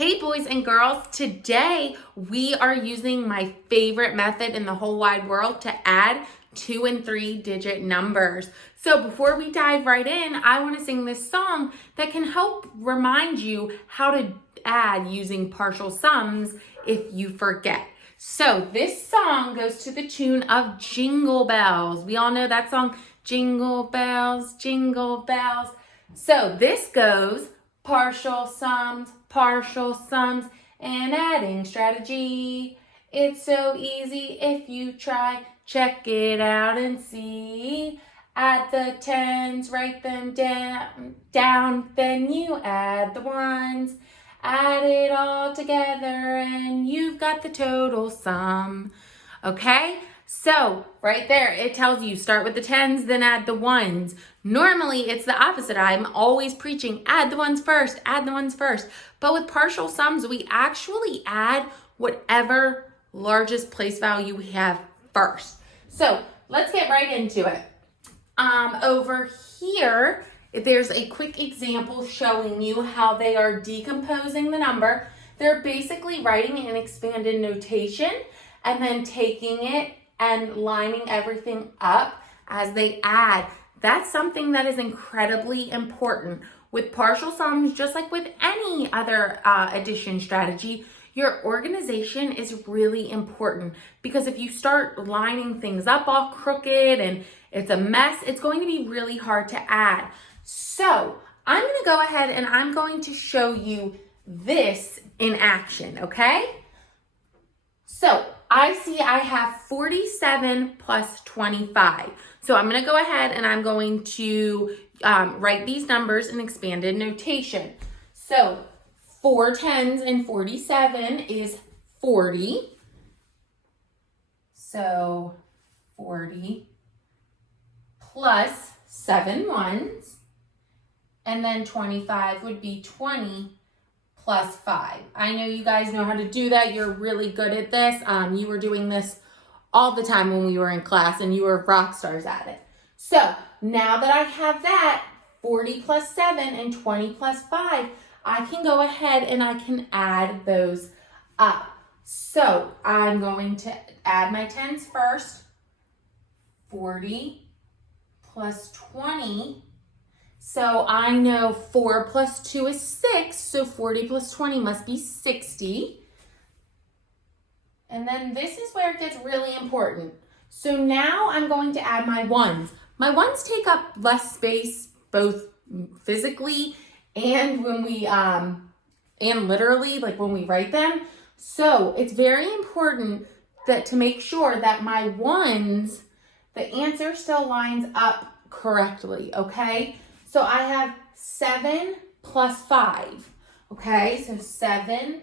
Hey boys and girls, today we are using my favorite method in the whole wide world to add 2 and 3 digit numbers. So before we dive right in, I want to sing this song that can help remind you how to add using partial sums if you forget. So this song goes to the tune of Jingle Bells. We all know that song, Jingle Bells, Jingle Bells. So this goes partial sums, and adding strategy. It's so easy if you try. Check it out and see. Add the tens, write them down, then you add the ones. Add it all together and you've got the total sum. Okay? So right there, it tells you start with the tens, then add the ones. Normally, it's the opposite. I'm always preaching, add the ones first, add the ones first. But with partial sums, we actually add whatever largest place value we have first. So let's get right into it. Over here, there's a quick example showing you how they are decomposing the number. They're basically writing an expanded notation and then taking it and lining everything up as they add. That's something that is incredibly important. With partial sums, just like with any other addition strategy, your organization is really important because if you start lining things up all crooked and it's a mess, it's going to be really hard to add. So I'm going to go ahead and I'm going to show you this in action, okay? So I see I have 47 plus 25. So I'm going to go ahead and I'm going to write these numbers in expanded notation. So 4 tens and 47 is 40. So 40 plus 7 ones. And then 25 would be 20 plus 5. I know you guys know how to do that. You're really good at this. You were doing this all the time when we were in class and you were rock stars at it. So now that I have that, 40 plus 7 and 20 plus 5, I can go ahead and I can add those up. So I'm going to add my tens first. 40 plus 20. So I know 4 plus 2 is 6, so 40 plus 20 must be 60. And then this is where it gets really important. So now I'm going to add my ones. My ones take up less space, both physically and when we, and literally, like when we write them. So it's very important that to make sure that my ones, the answer still lines up correctly, okay? So I have 7 plus 5, okay? So 7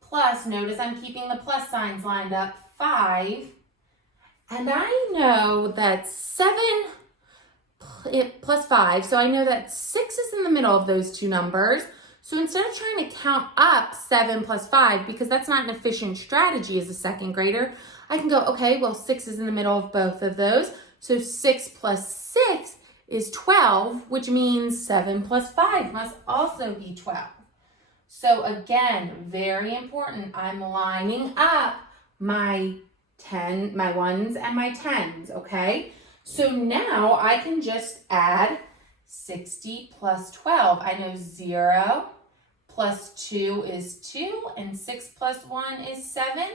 plus, notice I'm keeping the plus signs lined up, 5. And I know that 7 plus 5, so I know that 6 is in the middle of those two numbers. So instead of trying to count up 7 plus 5, because that's not an efficient strategy as a second grader, I can go, okay, well, 6 is in the middle of both of those. So 6 plus 6 is 12, which means 7 plus 5 must also be 12. So again, very important. I'm lining up my ones and my tens, okay? So now I can just add 60 plus 12. I know 0 plus 2 is 2 and 6 plus 1 is 7.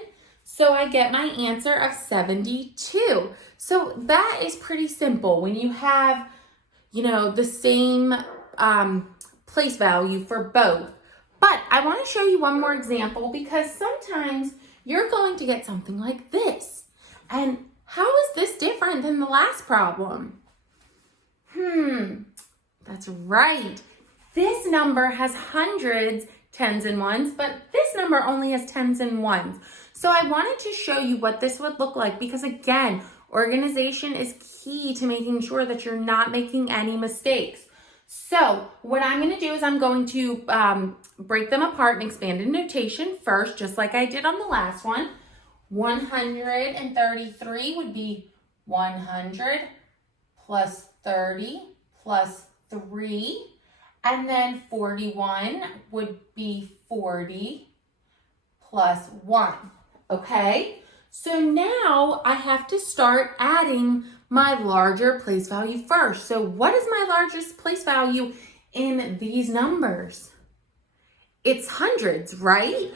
So I get my answer of 72. So that is pretty simple. When you have, you know, the same place value for both. But I want to show you one more example because sometimes you're going to get something like this. And how is this different than the last problem? That's right. This number has hundreds, tens and ones, but this number only has tens and ones. So I wanted to show you what this would look like because again, organization is key to making sure that you're not making any mistakes. So what I'm going to do is I'm going to break them apart in expanded notation first, just like I did on the last one. 133 would be 100 plus 30 plus 3. And then 41 would be 40 plus 1, okay? So now I have to start adding my larger place value first. So what is my largest place value in these numbers? It's hundreds, right?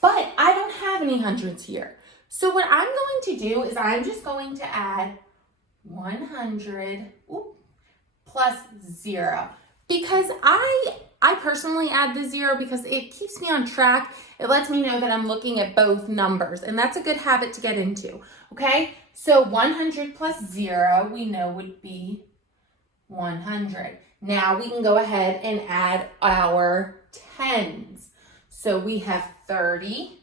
But I don't have any hundreds here. So what I'm going to do is I'm just going to add 100 plus 0. Because I personally add the 0 because it keeps me on track. It lets me know that I'm looking at both numbers, and that's a good habit to get into, okay? So 100 plus 0 we know would be 100. Now we can go ahead and add our tens. So we have 30.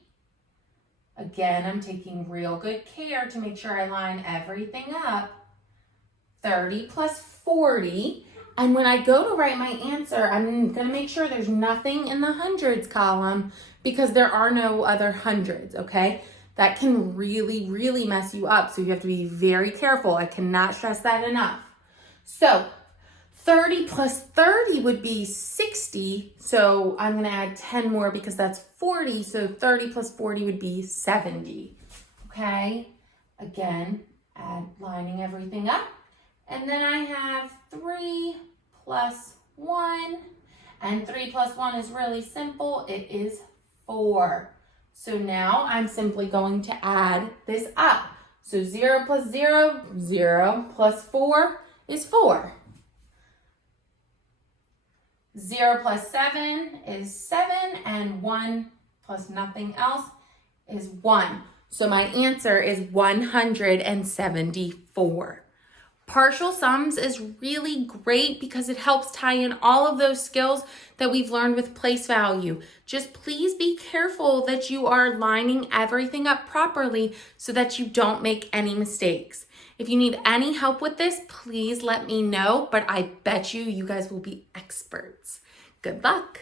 Again, I'm taking real good care to make sure I line everything up. 30 plus 40. And when I go to write my answer, I'm going to make sure there's nothing in the hundreds column because there are no other hundreds, okay? That can really, really mess you up. So you have to be very careful. I cannot stress that enough. So 30 plus 30 would be 60. So I'm going to add 10 more because that's 40. So 30 plus 40 would be 70. Okay? Again, lining everything up. And then I have 3 plus 1. And 3 plus 1 is really simple. It is 4. So now I'm simply going to add this up. So 0 plus 0, 0 plus 4 is 4. 0 plus 7 is 7, and 1 plus nothing else is 1. So my answer is 174. Partial sums is really great because it helps tie in all of those skills that we've learned with place value. Just please be careful that you are lining everything up properly so that you don't make any mistakes. If you need any help with this, please let me know, but I bet you guys will be experts. Good luck.